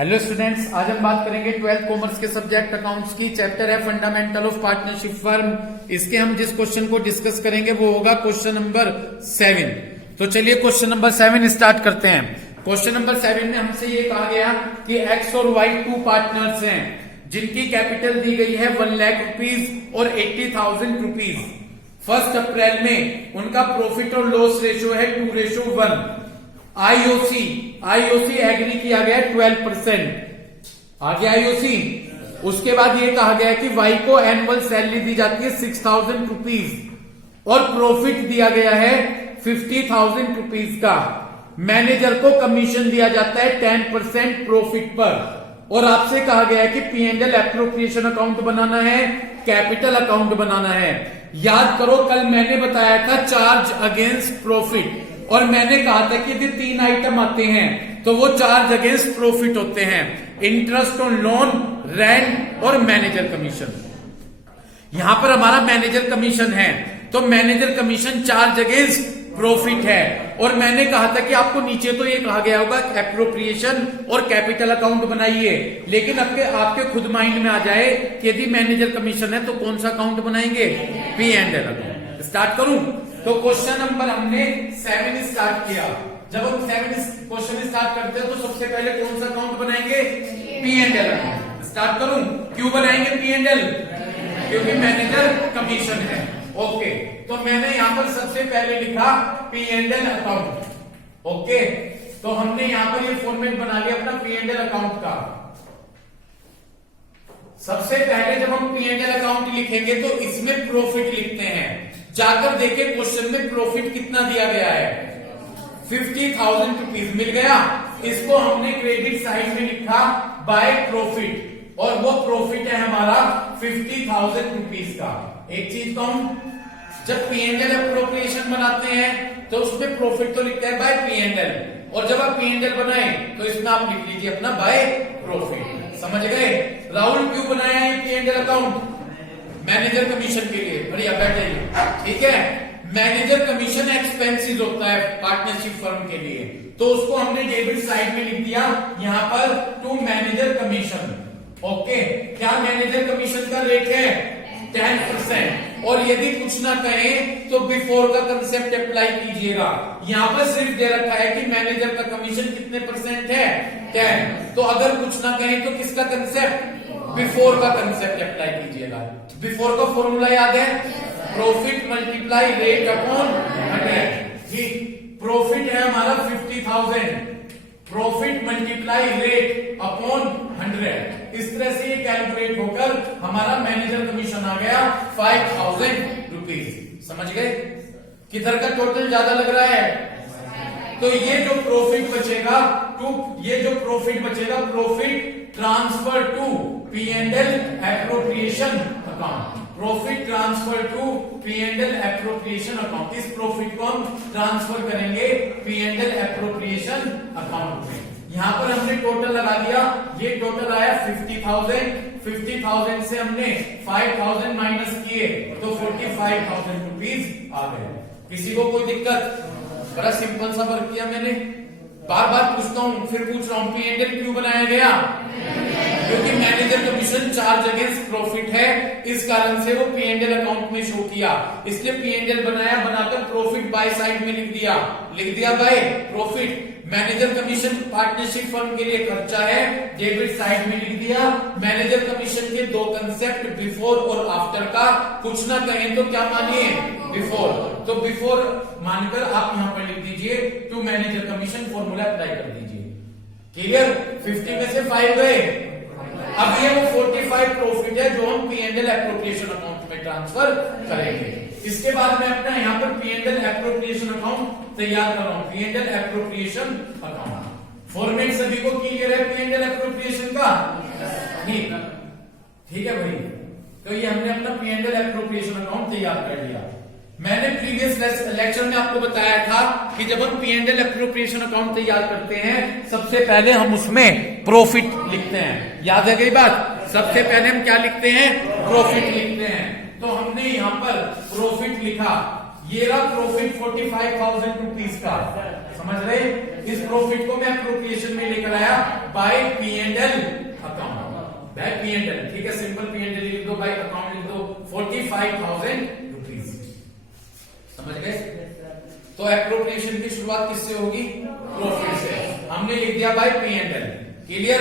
Hello students, आज हम बात करेंगे 12th कॉमर्स के सब्जेक्ट अकाउंट्स की। चैप्टर है फंडामेंटल ऑफ पार्टनरशिप फर्म। इसके हम जिस क्वेश्चन को डिस्कस करेंगे वो होगा क्वेश्चन नंबर 7। तो चलिए क्वेश्चन नंबर 7 स्टार्ट करते हैं। क्वेश्चन नंबर 7 में हमसे ये कहा गया कि एक्स और वाई 2 पार्टनर्स हैं जिनकी कैपिटल दी गई है 1 लाख रुपीज और 80,000 रुपीज। 1 अप्रैल में उनका प्रॉफिट और लॉस रेशियो है 2:1। आईओसी एग्री किया गया 12%। आगे आईओसी, उसके बाद ये कहा गया कि वाई को एनुअल सैलरी दी जाती है 6,000 रुपीज और प्रॉफिट दिया गया है 50,000 रुपीज का। मैनेजर को कमीशन दिया जाता है 10% प्रॉफिट पर। और आपसे कहा गया है कि P&L एप्रोप्रिएशन अकाउंट बनाना है, कैपिटल अकाउंट बनाना है। याद करो, कल मैंने बताया था चार्ज अगेंस्ट प्रॉफिट, और मैंने कहा था कि यदि 3 आइटम आते हैं तो वो चार्ज अगेंस्ट प्रॉफिट होते हैं: इंटरेस्ट ऑन लोन, रेंट और मैनेजर कमीशन। यहां पर हमारा मैनेजर कमीशन है, तो manager commission charge against profit है। और मैंने कहा था कि आपको नीचे तो ये कहा गया होगा एप्रोप्रिएशन और कैपिटल अकाउंट बनाइए, लेकिन आपके खुद माइंड में आ जाए कि यदि मैनेजर कमीशन है तो कौन सा अकाउंट बनाएंगे? P&L account. स्टार्ट करूं तो क्वेश्चन नंबर हमने 7 स्टार्ट किया। जब हम 7 क्वेश्चन स्टार्ट करते हैं तो सबसे पहले कौन सा अकाउंट बनाएंगे? P&L account. स्टार्ट करूं, क्यों बनाएंगे P&L? क्योंकि मैनेजर कमीशन है। ओके, तो मैंने यहां पर सबसे पहले लिखा P&L अकाउंट। ओके, तो हमने यहां पर ये फॉर्मेट बना लिया अपना P&L अकाउंट का। सबसे पहले जब हम P&L अकाउंट लिखेंगे तो इसमें प्रॉफिट लिखते हैं। जाकर देखे क्वेश्चन में प्रॉफिट कितना दिया गया है, 50,000 रुपीज मिल गया। इसको हमने क्रेडिट साइड में लिखा बाय प्रॉफिट, और वो प्रॉफिट है हमारा 50,000 रुपीज का। एक चीज कहूं, जब P&L एप्रोप्रिएशन बनाते हैं तो उसमें प्रॉफिट तो लिखते हैं बाय P&L, और जब आप P&L बनाए तो इसमें आप लिख लीजिए अपना बाय प्रॉफिट। समझ गए? राहुल क्यों बनाया है P&L अकाउंट? मैनेजर कमीशन के लिए। बढ़िया, बैठ जाइए। ठीक है, मैनेजर कमीशन एक्सपेंसेस होता है पार्टनरशिप फर्म के लिए, तो उसको हमने डेबिट साइड में लिख दिया यहां पर टू मैनेजर कमीशन। ओके, क्या मैनेजर कमीशन का रेट है? 10%। और यदि कुछ ना कहें तो बिफोर का कंसेप्ट अप्लाई कीजिएगा। यहां पर सिर्फ दे रखा है कि मैनेजर का कमीशन कितने % है? 10। तो अगर कुछ ना कहें तो किसका कंसेप्ट? बिफोर का कंसेप्ट अप्लाई कीजिएगा। बिफोर का फॉर्मूला याद है? Profit multiply rate upon 100। जी, प्रॉफिट है हमारा 50,000, प्रॉफिट मल्टीप्लाई रेट अपॉन 100। इस तरह से ये कैलकुलेट होकर हमारा मैनेजर कमीशन आ गया 5,000 रुपीज। समझ गए? किधर का टोटल ज्यादा लग रहा है? तो ये जो प्रॉफिट बचेगा profit transfer to P&L appropriation account. Profit transfer to P&L appropriation account. इस प्रॉफिट को हम ट्रांसफर करेंगे P&L एप्रोप्रिएशन अकाउंट में। यहां पर हमने टोटल लगा दिया, ये टोटल आया 50,000 से हमने 5,000 माइनस किए तो 45,000 रुपीज आ गए। किसी को कोई दिक्कत? बड़ा सिंपल सा वर्क किया मैंने। बार बार पूछता हूं, फिर पूछ रहा हूं, P&L क्यों बनाया गया? क्योंकि manager commission charge against profit है, इस कारण से वो P&L अकाउंट में शो किया। इसलिए P&L बनाया, बनाकर प्रॉफिट बाय साइड में लिख दिया by profit. Manager commission partnership firm के लिए खर्चा है, डेबिट साइड में लिख दिया। मैनेजर कमीशन के 2 कंसेप्ट बिफोर और आफ्टर का, कुछ ना कहें तो क्या मानिए? बिफोर। तो बिफोर मानकर आप यहां पर लिख दीजिए to manager commission, formula apply कर दीजिए। क्लियर? 50 में से 5 गए। अब ये वो 45 प्रॉफिट है जो हम P&L एप्रोप्रिएशन अकाउंट में ट्रांसफर करेंगे। इसके बाद मैं अपना यहाँ पर P&L एप्रोप्रिएशन अकाउंट तैयार कर रहा हूं। P&L एप्रोप्रिएशन अकाउंट फॉर्मेट सभी को क्लियर है P&L एप्रोप्रिएशन का? ठीक है भाई। तो ये हमने अपना P&L एप्रोप्रिएशन अकाउंट तैयार कर लिया। मैंने प्रीवियस लेक्चर में आपको बताया था कि जब हम P&L एप्रोप्रिएशन अकाउंट तैयार करते हैं सबसे पहले हम उसमें प्रॉफिट लिखते हैं। याद है गई बात? सबसे पहले हम क्या लिखते हैं? प्रॉफिट लिखते हैं। तो हमने यहां पर प्रॉफिट लिखा, ये रहा प्रॉफिट 45,000 रुपीज का। समझ रहे? इस प्रॉफिट को मैं एप्रोप्रिएशन में लेकर आया by P and L account, by P and L. ठीक है, सिंपल पी एंड एल लिख दो, बाय अकाउंट लिख दो, 45,000 रुपीज। समझ गए? तो एप्रोप्रिएशन की शुरुआत किससे होगी? प्रॉफिट से। हमने लिख दिया by P and L. Clear?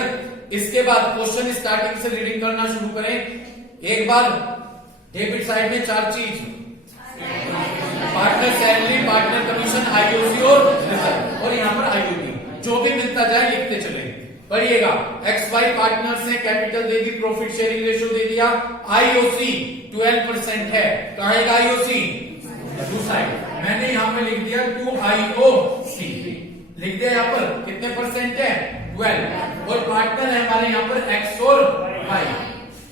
इसके बाद क्वेश्चन स्टार्टिंग से रीडिंग करना शुरू करें। एक बार डेबिट साइड में 4 चीज, partner salary, partner commission, IOC और रिजर्व, और यहाँ पर आईओटी, जो भी मिलता जाए लिखते चले। पढ़िएगा, एक्स वाई पार्टनर से कैपिटल दे दी, प्रॉफिट शेयरिंग रेशो दे दिया, आईओसी 12% है। कहाँ है आईओसी? To side. मैंने यहाँ पे लिख दिया 2IOC, लिख दिया। यहाँ पर कितने परसेंट है? 12। और पार्टनर है हमारे यहाँ पर एक्स और वाई।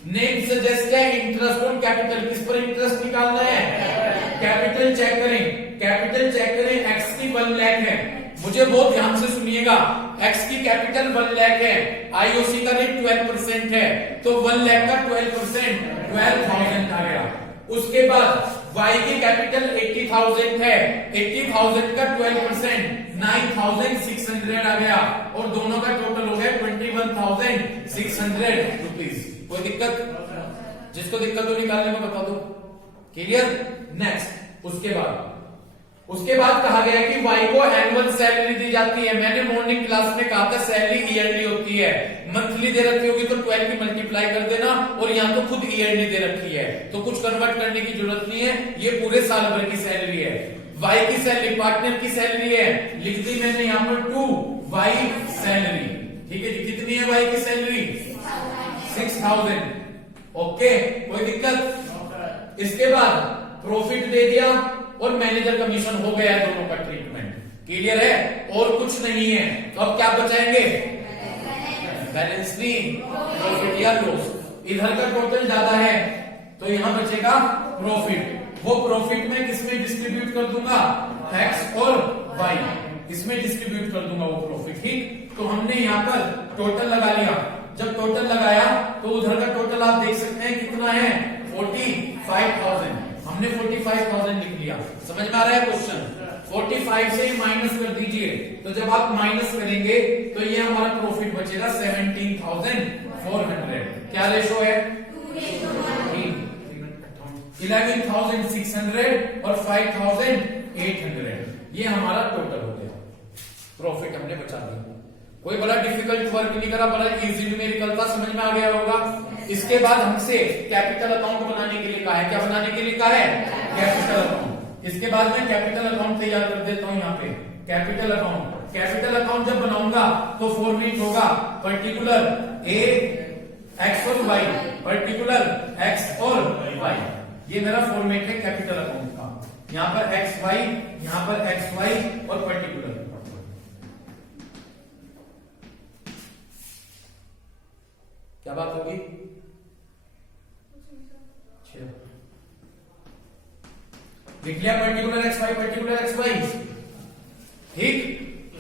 नेम सजेस्ट है इंटरेस्ट ऑन कैपिटल, किस पर इंटरेस्ट निकालना है? कैपिटल चेक करें, कैपिटल चेक करें। एक्स की 1 लाख है, मुझे बहुत ध्यान से सुनिएगा। एक्स की कैपिटल 1 लाख है, आईओसी का रेट 12% है, तो 1 लाख का 12% 12,000 आ गया। उसके बाद वाई की कैपिटल 80,000 है, 80,000 का 12% 9,600 आ गया, और दोनों का टोटल हो गया 21,600 रुपीज। कोई दिक्कत? जिसको दिक्कत हो निकालने को बता दो। क्लियर? नेक्स्ट, उसके बाद कहा गया कि वाई को एनुअल सैलरी दी जाती है। मैंने मॉर्निंग क्लास में कहा था सैलरी ईयरली होती है, मंथली दे रखी होगी तो 12 की मल्टीप्लाई कर देना, और यहाँ तो खुद ईयरली दे रखी है, तो कुछ कन्वर्ट करने की जरूरत नहीं है, ये पूरे साल भर की सैलरी है। वाई की सैलरी, पार्टनर की सैलरी है, लिख दी मैंने यहाँ पर 2 वाई सैलरी। ठीक है जी, कितनी है वाई की सैलरी? 6,000। ओके, कोई दिक्कत? इसके बाद प्रॉफिट दे दिया और मैनेजर कमीशन हो गया है, दोनों का ट्रीटमेंट। क्लियर है? और कुछ नहीं है, तो अब क्या बचाएंगे? बैलेंस शीट, प्रॉफिट या लॉस। इधर का टोटल ज्यादा है तो यहां बचेगा प्रॉफिट। वो प्रॉफिट में किसमें डिस्ट्रीब्यूट कर दूंगा? एक्स और वाई, इसमें डिस्ट्रीब्यूट कर दूंगा वो प्रॉफिट। ठीक, तो हमने यहाँ पर टोटल लगा लिया। जब टोटल लगाया तो उधर का टोटल आप देख सकते हैं कितना है? 45,000। हमने 45,000 लिख लिया। समझ में आ रहा है क्वेश्चन? 45 से माइनस कर दीजिए, तो जब आप माइनस करेंगे तो ये हमारा प्रॉफिट बचेगा 17,400। क्या रेशो है? 11,600 और 5,800। ये हमारा टोटल हो गया, प्रॉफिट हमने बचा दिया। कोई बड़ा डिफिकल्ट वर्क नहीं करा, बड़ा इजी न्यूमेरिकल था, समझ में आ गया होगा। इसके बाद हमसे कैपिटल अकाउंट बनाने के लिए कहा है। क्या बनाने के लिए कहा है? Capital account. इसके बाद मैं कैपिटल अकाउंट तैयार कर देता हूं यहाँ पे। कैपिटल अकाउंट, कैपिटल अकाउंट जब बनाऊंगा तो फॉर्मेट होगा पर्टिकुलर ए एक्स और वाई, पर्टिकुलर एक्स और वाई। ये मेरा फॉर्मेट है कैपिटल अकाउंट का। यहाँ पर एक्स वाई, यहाँ पर एक्स वाई और पर्टिकुलर। क्या बात होगी? लिख लिया particular X Y, particular X Y. ठीक,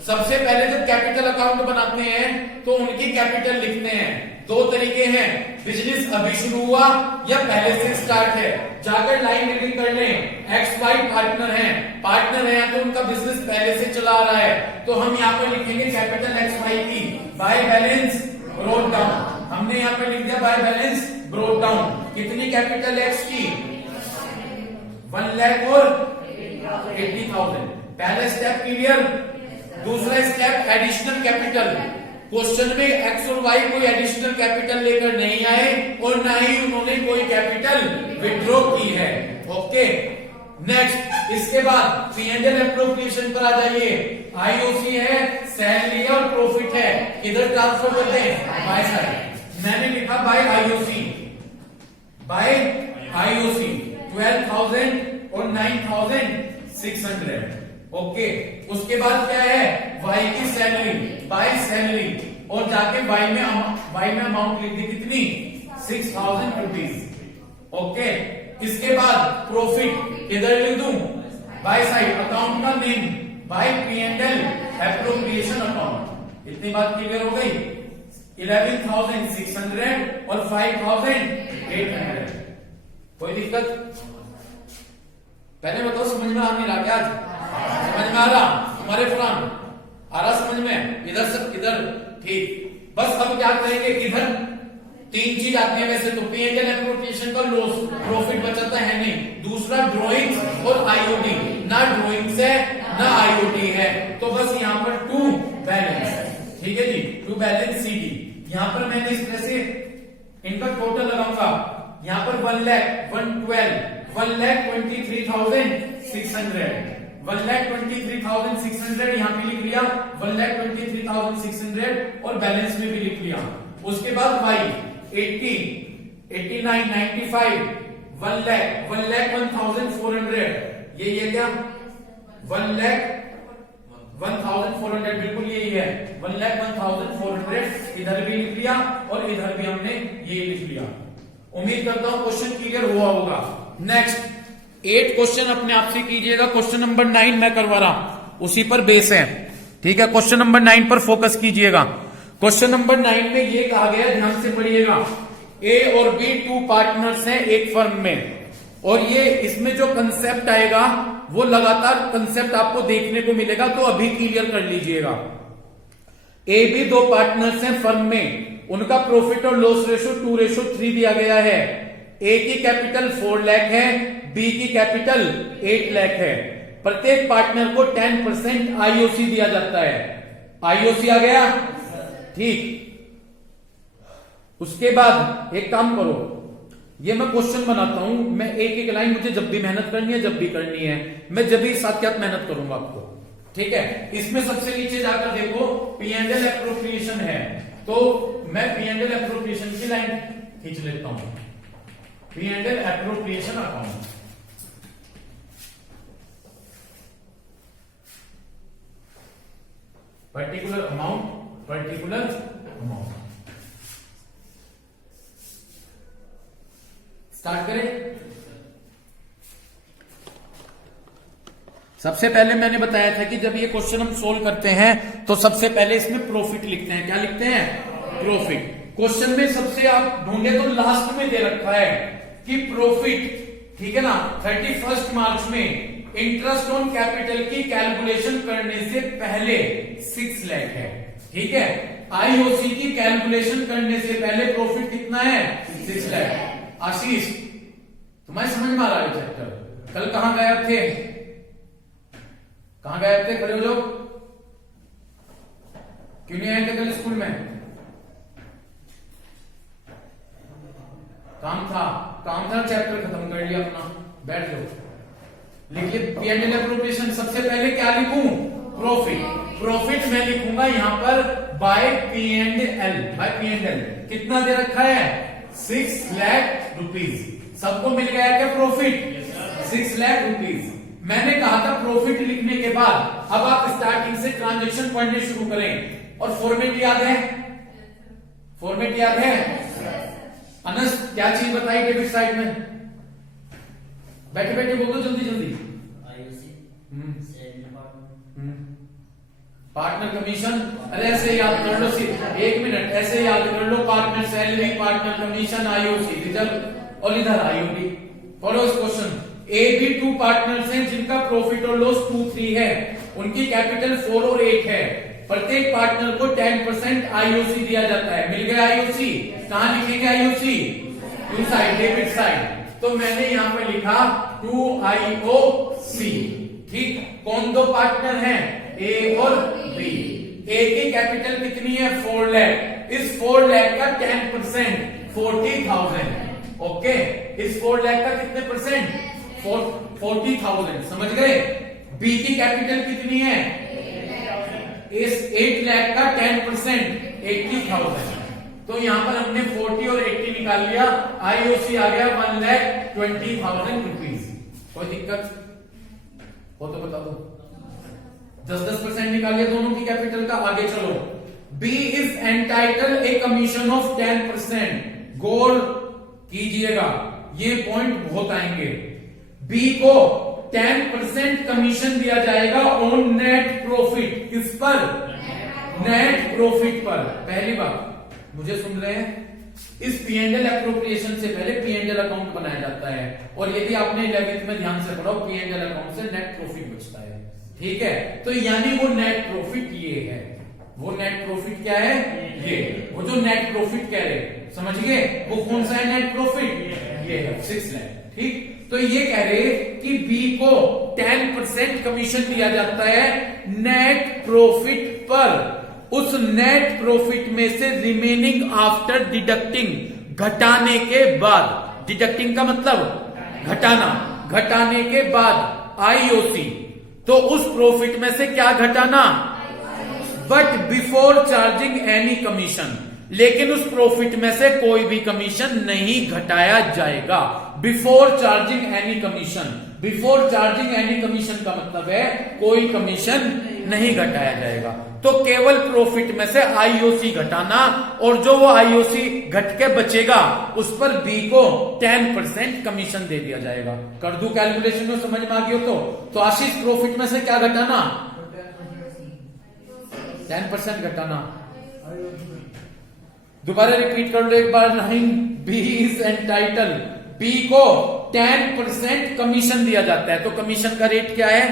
सबसे पहले जब कैपिटल अकाउंट बनाते हैं तो उनकी कैपिटल लिखते हैं। 2 तरीके हैं, बिजनेस अभी शुरू हुआ या पहले से स्टार्ट है। जाकर लाइन रीडिंग कर लें। एक्स वाई पार्टनर है, पार्टनर है तो उनका बिजनेस पहले से चला आ रहा है, तो हम यहाँ पर लिखेंगे कैपिटल एक्स वाई की बाय बैलेंस ब्रोट डाउन। हमने यहाँ पे लिख दिया बाय बैलेंस ब्रोट डाउन। कितनी कैपिटल एक्स की? 1 लाख और 80,000। पहला स्टेप क्लियर। दूसरा स्टेप एडिशनल कैपिटल। क्वेश्चन में एक्स और वाई कोई एडिशनल कैपिटल लेकर नहीं आए और ना ही उन्होंने कोई कैपिटल विड्रॉ की है। ओके, नेक्स्ट, इसके बाद P&L एप्रोप्रिएशन पर आ जाइए। आईओसी है, सैलरी और प्रॉफिट है, इधर ट्रांसफर कर दें बाय साइड। मैंने लिखा बाय आईओसी, बाय आईओसी 12,000 और 9,600। ओके, उसके बाद क्या है? वाई की सैलरी, बाय सैलरी, और जाके वाई में अमाउंट लिख दी कितनी? 6,000 रुपीज। ओके, इसके बाद प्रॉफिट इधर लिख दूं बाय साइड। अकाउंट का name by P&L appropriation account. इतनी बात क्लियर हो गई? 11,600 और 5,800। कोई दिक्कत? पहले बताओ, समझ में आ नहीं रहा क्या? समझ में आ रहा? हमारे फुरान आ रहा समझ में? इधर ठीक। बस अब क्या करेंगे, इधर तीन चीज आती है वैसे तो, P&L एप्रोप्रिएशन का लॉस, प्रॉफिट बचाता है नहीं, दूसरा ड्रॉइंग और आईओटी, ना ड्रॉइंग्स है ना आईओटी है, तो बस यहाँ पर टू बैलेंस, ठीक है जी, टू बैलेंस CD। यहाँ पर मैंने इस तरह से इनका टोटल लगाऊंगा, यहाँ पर 1,23,600, 1,23,600 यहाँ पे लिख लिया, 1,23,600 और बैलेंस में भी लिख लिया। उसके बाद Y 80, 89, 95, 1,01,400, ये क्या 1,01,400 बिल्कुल यही है, 1,01,400 इधर भी लिख लिया और इधर भी हमने ये लिख लिया। उम्मीद करता हूं क्वेश्चन क्लियर हुआ होगा। नेक्स्ट 8 क्वेश्चन अपने आप से कीजिएगा, क्वेश्चन नंबर 9 मैं करवा रहा हूं, उसी पर बेस है, ठीक है। क्वेश्चन नंबर 9 पर फोकस कीजिएगा। क्वेश्चन नंबर 9 में ये कहा गया, ध्यान से पढ़िएगा, A और B 2 पार्टनर्स हैं एक फर्म में, और ये इसमें जो कंसेप्ट आएगा वो लगातार कंसेप्ट आपको देखने को मिलेगा, तो अभी क्लियर कर लीजिएगा। A B 2 पार्टनर्स हैं फर्म में, उनका प्रॉफिट और लॉस रेशो 2:3 दिया गया है। A की कैपिटल 4 लाख है, B की कैपिटल 8 लाख है। प्रत्येक पार्टनर को 10% IOC दिया जाता है। IOC आ गया, ठीक। उसके बाद एक काम करो, ये मैं क्वेश्चन बनाता हूं, मैं एक एक लाइन, मुझे जब भी मेहनत करनी है, जब भी करनी है, मैं जब भी साथ क्या मेहनत करूंगा आपको, ठीक है। इसमें सबसे नीचे जाकर देखो P&L एप्रोप्रिएशन है, तो मैं P&L एप्रोप्रिएशन की लाइन खींच लेता हूं, P&L appropriation account, particular amount, start करें। सबसे पहले मैंने बताया था कि जब ये क्वेश्चन हम सोल्व करते हैं तो सबसे पहले इसमें प्रॉफिट लिखते हैं। क्या लिखते हैं? प्रॉफिट। क्वेश्चन में सबसे आप ढूंढे तो लास्ट में दे रखा है कि प्रॉफिट, ठीक है ना, 31 मार्च में इंटरेस्ट ऑन कैपिटल की कैलकुलेशन करने से पहले 6 लाख है, ठीक है। आईओसी की कैलकुलेशन करने से पहले प्रॉफिट कितना है? 6 लाख। आशीष, तुम्हारी समझ में आ रहा है चैप्टर? कल कहां गायब थे? कहां गायब थे? खड़े हो जाओ। क्यों नहीं आए थे कल स्कूल में? काम था चैप्टर खत्म कर लिया अपना, बैठ जाओ। लिखिए P&L एप्रोप्रिएशन। सबसे पहले क्या लिखूं? प्रॉफिट मैं लिखूंगा यहां पर बाय P&L। कितना दे रखा है? 6 लाख रुपीज। सबको मिल गया क्या प्रॉफिट? 6 लाख रुपीज। मैंने कहा था प्रॉफिट लिखने के बाद अब आप स्टार्टिंग से ट्रांजैक्शन पढ़ने शुरू करें, और फॉर्मेट याद है? अनस क्या चीज बताई डेबिट साइड में? बैठे बैठे बोल दो जल्दी। Partner commission. अरे ऐसे याद कर लो, 1 मिनट ऐसे याद कर लो। Partner salary, partner commission, IOC, reserve, और इधर आईओटी। पढ़ो इस क्वेश्चन। ए बी 2 पार्टनर्स हैं जिनका प्रॉफिट और लॉस 2-3 है, उनकी कैपिटल 4 और 8 है। प्रत्येक पार्टनर को 10% आईओसी दिया जाता है। मिल गया आईओसी। कहां लिखेंगे IOC? To side, debit side. तो मैंने यहां पे लिखा 2 IOC, ठीक। कौन दो पार्टनर हैं? ए और बी। ए की कैपिटल कितनी है? 4 लाख। इस 4 लाख का 10% 40,000। ओके, इस 4 लाख का कितने परसेंट? 40,000। समझ गए? बी की कैपिटल कितनी है? इस 8 लाख का 10% 80,000। तो यहां पर हमने 40 और 80 निकाल लिया। आईओसी आ गया 1,20,000 रुपीज। कोई दिक्कत हो तो बता दो। 10% निकाल लिया दोनों की कैपिटल का। आगे चलो। B is entitle a commission of 10%। गौर कीजिएगा, ये पॉइंट बहुत आएंगे। बी को 10% कमीशन दिया जाएगा ऑन नेट प्रॉफिट। किस पर? नेट प्रॉफिट पर। पहली बात, मुझे सुन रहे हैं? इस P&L एप्रोप्रिएशन से पहले P&L अकाउंट बनाया जाता है, और यदि आपने 11th में ध्यान से पढ़ा, P&L अकाउंट से नेट प्रॉफिट बचता है, ठीक है। तो यानी वो नेट प्रॉफिट ये है, वो नेट प्रॉफिट क्या है, ये वो जो नेट प्रॉफिट कह रहे, समझ गए, वो कौन सा है नेट प्रॉफिट, ये है 6 लाख। ठीक, तो ये कह रहे कि बी को 10% कमीशन दिया जाता है नेट प्रॉफिट पर, उस नेट प्रॉफिट में से रिमेनिंग आफ्टर डिडक्टिंग, घटाने के बाद, डिडक्टिंग का मतलब घटाना, घटाने के बाद आईओसी, तो उस प्रॉफिट में से क्या घटाना, but before charging any commission, लेकिन उस प्रॉफिट में से कोई भी कमीशन नहीं घटाया जाएगा। Before charging any commission, before charging any commission का मतलब है कोई कमीशन नहीं घटाया जाएगा। तो केवल प्रॉफिट में से आईओसी घटाना, और जो वो आईओसी घट के बचेगा उस पर बी को 10% कमीशन दे दिया जाएगा। कर दूं कैलकुलेशन में, समझ में आ गई हो तो आशीष प्रॉफिट में से क्या घटाना, 10% घटाना। दोबारा रिपीट कर लो एक बार, 9B इज एंटाइटल, बी को 10% कमीशन दिया जाता है। तो कमीशन का रेट क्या है,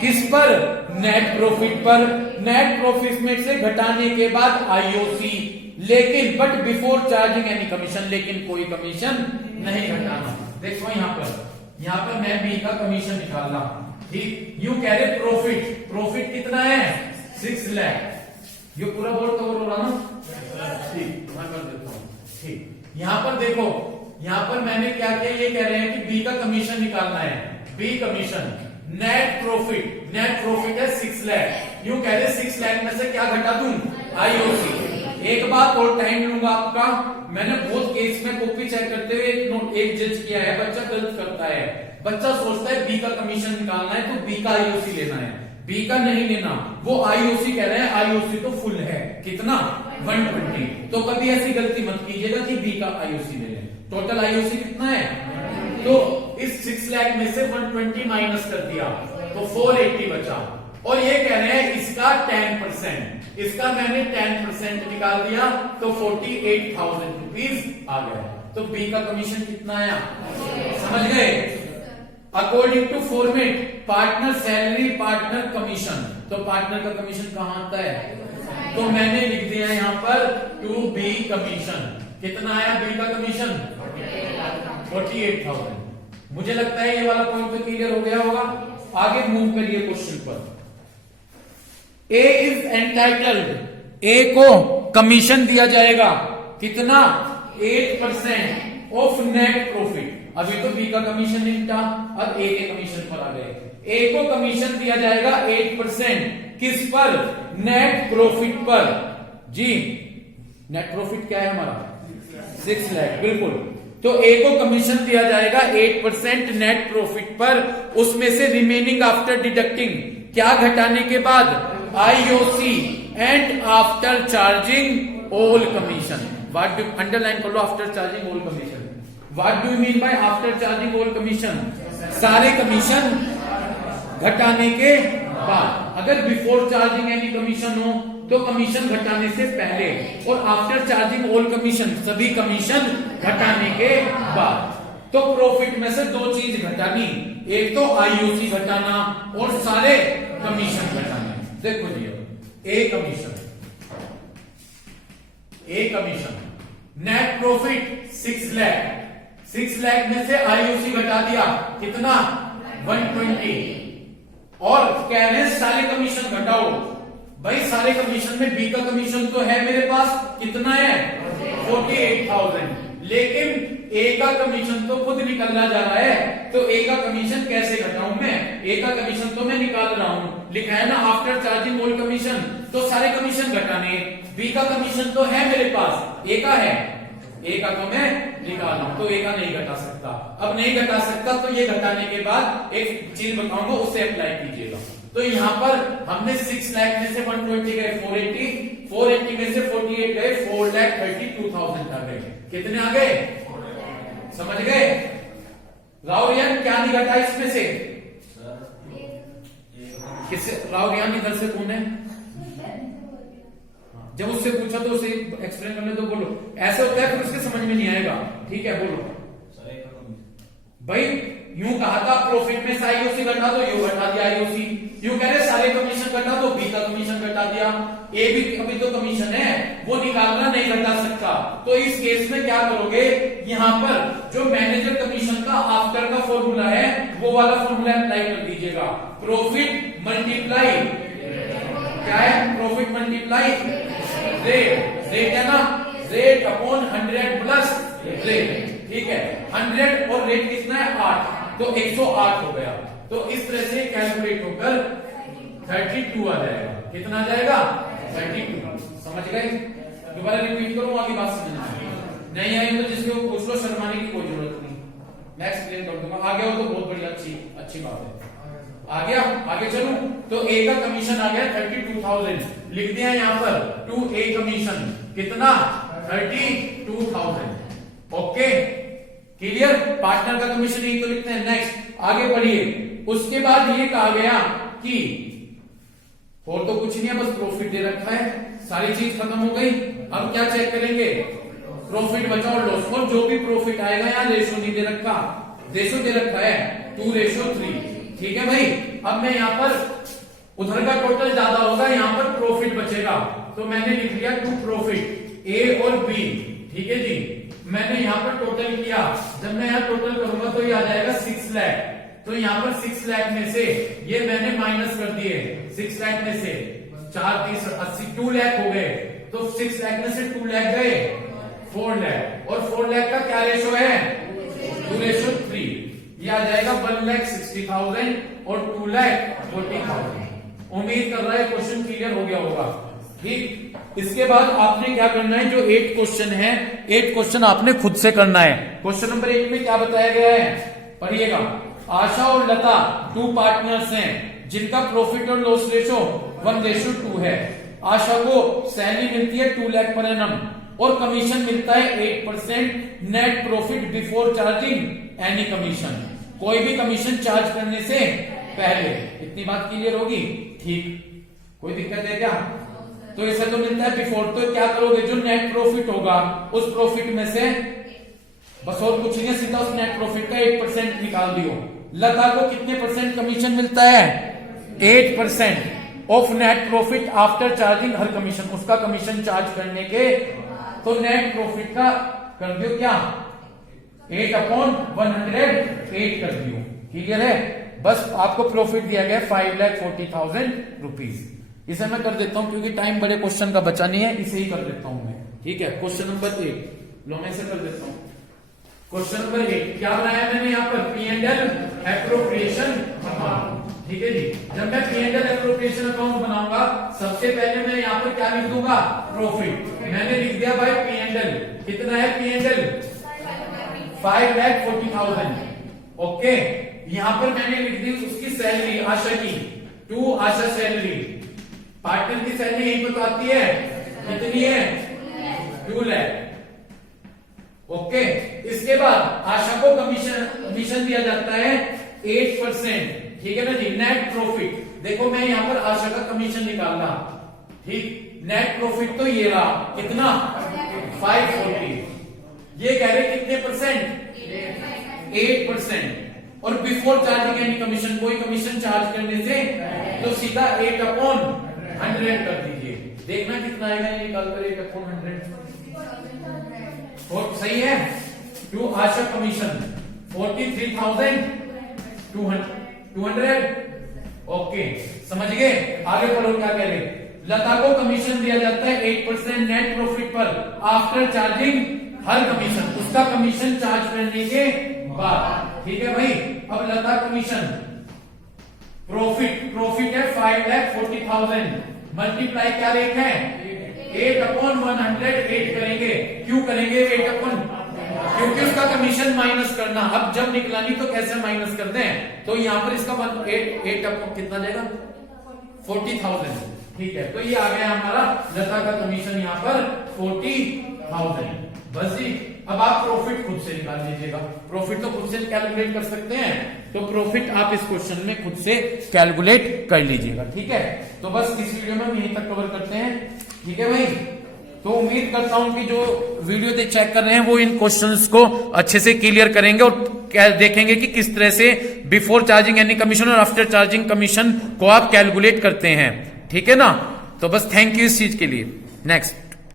किस पर, नेट प्रॉफिट पर, नेट प्रॉफिट में से घटाने के बाद आईओसी, लेकिन but before charging any commission, लेकिन कोई कमीशन नहीं घटाना। देखो यहां पर मैं बी का कमीशन निकाल रहा हूं, ठीक, यूं कह रहे प्रॉफिट, प्रॉफिट कितना है 6 लाख, ये पूरा बोर्ड कवर हो रहा ना, ठीक, मैं कर देता हूं। ठीक, यहां पर देखो, यहां पर मैंने क्या किया, ये कह रहे हैं कि बी का कमीशन निकालना है, B commission, net profit, net profit है 6 लाख, यूं कह रहे 6 लाख में से क्या घटा दूं, आईओसी। एक बात और टाइम लूंगा आपका, मैंने बहुत केस में कॉपी चेक करते हुए एक जज किया है, बच्चा गलत करता है, बच्चा सोचता है बी का कमीशन निकालना है तो बी का आईओसी लेना है, बी का नहीं लेना, वो आईओसी कह रहे हैं, आईओसी तो फुल है, कितना 120, तो कभी ऐसी गलती मत कीजिएगा कि बी का आईओसी ले लें। टोटल आईओसी कितना है, तो इस 6 लाख में से 120 माइनस कर दिया तो 480 बचा, और ये कह रहे हैं इसका 10%, इसका मैंने 10% निकाल दिया तो 48,000 रुपीज आ गया। तो बी का कमीशन कितना आया, समझ गए। According to format partner salary, partner commission, तो पार्टनर का कमीशन कहां आता है, तो मैंने लिख दिया यहां पर टू बी कमीशन, कितना आया बी का कमीशन 48,000। मुझे लगता है ये वाला पॉइंट तो क्लियर हो गया होगा। आगे मूव करिए क्वेश्चन पर। ए इज एंटाइटल्ड, ए को कमीशन दिया जाएगा कितना, 8% ऑफ नेट प्रॉफिट। अभी तो बी का कमीशन नहीं था, अब ए के कमीशन पर आ गए। ए को कमीशन दिया जाएगा 8%, किस पर, नेट प्रॉफिट पर। जी नेट प्रॉफिट क्या है हमारा 6 लाख, बिल्कुल। तो ए को कमीशन दिया जाएगा 8% नेट प्रॉफिट पर, उसमें से रिमेनिंग आफ्टर डिडक्टिंग, क्या घटाने के बाद, IOC and after charging all commission. What do, underline कर लो, after charging all commission. What do you mean by after charging all commission, सारे कमीशन घटाने के बाद। अगर बिफोर चार्जिंग एनी कमीशन हो तो कमीशन घटाने से पहले, और आफ्टर चार्जिंग ऑल कमीशन, सभी कमीशन घटाने के बाद। तो प्रॉफिट में से दो चीज घटानी, एक तो आईओसी घटाना और सारे कमीशन घटाने। देखो जी, A commission, A commission, net profit 6 lakh, 6 lakh में से आईओसी घटा दिया कितना 120, और कह रहे हैं सारे कमीशन घटाओ। भाई सारे कमीशन में बी का कमीशन तो है मेरे पास, कितना है 48,000, लेकिन ए का कमीशन तो खुद निकलना जा रहा है, तो ए का कमीशन कैसे घटाऊं मैं, ए का कमीशन तो मैं निकाल रहा हूं, लिखा है ना आफ्टर चार्जिंग ऑल कमीशन, तो सारे कमीशन घटाने। बी का कमीशन तो है मेरे पास, ए का है, ए का तो मैं निकाल रहा हूं, तो ए का नहीं घटा सकता। अब नहीं घटा सकता तो ये घटाने के बाद एक चीज बताऊंगा, उसे अप्लाई कीजिएगा। तो यहां पर हमने 6 लाख में से 120 गए 480, 480 में से 48 गए 4,32,000 आ गए। कितने आ गए, समझ गए। राउरियन क्या नहीं घटा इसमें से, किससे, राउरियन इधर से कौन है, जब उससे पूछा तो उसे एक्सप्लेन करने तो बोलो, ऐसे होता है फिर उसके समझ में नहीं आएगा। ठीक है बोलो भाई, यूं कहा था प्रॉफिट में से आईओसी घटा दो, यू घटा दिया आईओसी, क्यों कह रहे सारे कमीशन घटा, तो बी का कमीशन घटा दिया, ए भी अभी तो कमीशन है वो निकालना नहीं घटा सकता। तो इस केस में क्या करोगे, यहां पर जो मैनेजर कमीशन का आफ्टर का फॉर्मूला है वो वाला फॉर्मूला अप्लाई कर दीजिएगा। प्रॉफिट मल्टीप्लाई क्या है, प्रॉफिट मल्टीप्लाई रेट, रेट है ना, रेट अपॉन 100 प्लस रेट, ठीक है। 100 और रेट कितना है 8, तो 108 हो गया। तो इस तरह से कैलकुलेट होकर 32 आ जाएगा। कितना आ जाएगा 32। समझ गए, दोबारा रिपीट करूं, आगे बात समझना नहीं आई तो जिसके वो पूछ लो, शर्माने की कोई जरूरत नहीं, मैं एक्सप्लेन कर दूंगा। आ गया हो तो बहुत बढ़िया, अच्छी बात है। आ गया, आगे चलूं तो ए का कमीशन आ गया 32,000, लिख दिया यहां पर टू ए कमीशन कितना 32,000। ओके क्लियर, पार्टनर का कमीशन यही तो लिखते हैं। नेक्स्ट आगे बढ़िए, उसके बाद ये कहा गया कि और तो कुछ नहीं है, बस प्रॉफिट दे रखा है, सारी चीज खत्म हो गई। अब क्या चेक करेंगे, प्रॉफिट बचा और लॉस, और जो भी प्रॉफिट आएगा यहाँ रेशो नहीं दे रखा, रेशो दे रखा है 2:3, ठीक है भाई। अब मैं यहाँ पर उधर का टोटल ज्यादा होगा, यहाँ पर प्रॉफिट बचेगा, तो मैंने लिख लिया टू प्रॉफिट ए और बी, ठीक है जी। मैंने यहाँ पर टोटल किया, जब मैं यहाँ टोटल करूंगा तो ये आ जाएगा 6 लाख। तो यहाँ पर 6 लाख में से ये मैंने माइनस कर दिए, 6 लाख में से 4 30 80 2 लाख हो गए, तो 6 लाख में से 2 लाख गए 4 लाख, और 4 लाख का क्या रेशो है 2:3, ये आ जाएगा 1,60,000 और 2,40,000। उम्मीद कर रहा है क्वेश्चन क्लियर हो गया होगा, ठीक। इसके बाद आपने क्या करना है, जो 8 क्वेश्चन है, 8 क्वेश्चन आपने खुद से करना है। क्वेश्चन नंबर 1 में क्या बताया गया है, पढ़िएगा। आशा और लता 2 पार्टनर्स हैं जिनका प्रॉफिट और लॉस रेशो 1:2 है। आशा को सैलरी मिलती है 2 लाख पर एनम और कमीशन मिलता है 8% net profit before charging any commission. कोई भी कमीशन चार्ज करने से पहले, इतनी बात क्लियर होगी, ठीक। कोई दिक्कत है क्या, तो इसे तो मिलता है बिफोर, तो क्या करोगे, जो नेट प्रॉफिट होगा उस प्रॉफिट में से बस और कुछ नहीं, सीधा उस नेट प्रॉफिट का 8% निकाल दियो। लता को कितने परसेंट कमीशन मिलता है 8% of net profit after charging her commission, उसका कमीशन चार्ज करने के, तो नेट प्रॉफिट का कर दियो क्या 8/108 कर दियो, क्लियर है। बस आपको प्रॉफिट दिया गया 5,40,000 रुपीज। इसे मैं कर देता हूं क्योंकि टाइम बड़े क्वेश्चन का बचा नहीं है, इसे ही कर देता हूं मैं, ठीक है। क्वेश्चन नंबर 1 लो, मैं इसे कर देता हूं। क्वेश्चन नंबर 1 क्या बनाया मैंने यहाँ पर, P&L एप्रोप्रिएशन अकाउंट, ठीक है जी। जब मैं P&L एप्रोप्रिएशन अकाउंट बनाऊंगा, सबसे पहले मैं यहाँ पर क्या लिख दूंगा, प्रॉफिट। मैंने लिख दिया भाई P&L, कितना है P&L 5,40,000। ओके, यहाँ पर मैंने लिख दी उसकी सैलरी, आशा की 2 आशा सैलरी, पार्टनर की सैलरी यही पर आती है, कितनी है 2 लाख। ओके, इसके बाद आशा को कमीशन दिया जाता है 8%, ठीक है ना जी। नेट प्रॉफिट देखो, मैं यहां पर आशा का कमीशन निकाल रहा, ठीक। नेट प्रॉफिट तो ये रहा, कितना 540। ये कह रहे कितने परसेंट 8%, और बिफोर चार्जिंग एनी कमीशन, कोई कमीशन चार्ज करने से, तो सीधा 8/100 कर दीजिए। देखना कितना आएगा ये निकाल कर 8/100, और सही है। 2 आशा कमीशन 43,200। ओके, समझ गए, आगे पढ़ो क्या कह रहे। लता को कमीशन दिया जाता है 8% नेट प्रॉफिट पर आफ्टर चार्जिंग हर कमीशन, उसका कमीशन चार्ज करने के बाद, ठीक है भाई। अब लता कमीशन प्रॉफिट है 5,40,000, मल्टीप्लाई क्या रेट है 8/108 करेंगे। क्यों करेंगे 8/, क्योंकि उसका कमीशन माइनस करना। अब जब निकलानी तो कैसे माइनस करते हैं, तो यहाँ पर इसका 8 कितना जाएगा 40,000, ठीक है। तो ये आ गया हमारा लता का कमीशन यहाँ पर 40,000। बस जी, अब आप प्रॉफिट खुद से निकाल लीजिएगा। प्रॉफिट तो खुद से कैलकुलेट कर सकते हैं, तो प्रॉफिट आप इस क्वेश्चन में खुद से कैलकुलेट कर लीजिएगा, ठीक है। तो बस इस वीडियो में हम यहीं तक कवर करते हैं, ठीक है भाई। तो उम्मीद करता हूं कि जो वीडियो चेक कर रहे हैं वो इन क्वेश्चंस को अच्छे से क्लियर करेंगे और देखेंगे कि किस तरह से बिफोर चार्जिंग एनी कमीशन और आफ्टर चार्जिंग कमीशन को आप कैलकुलेट करते हैं। ठीक है ना, तो बस थैंक यू इस चीज के लिए। नेक्स्ट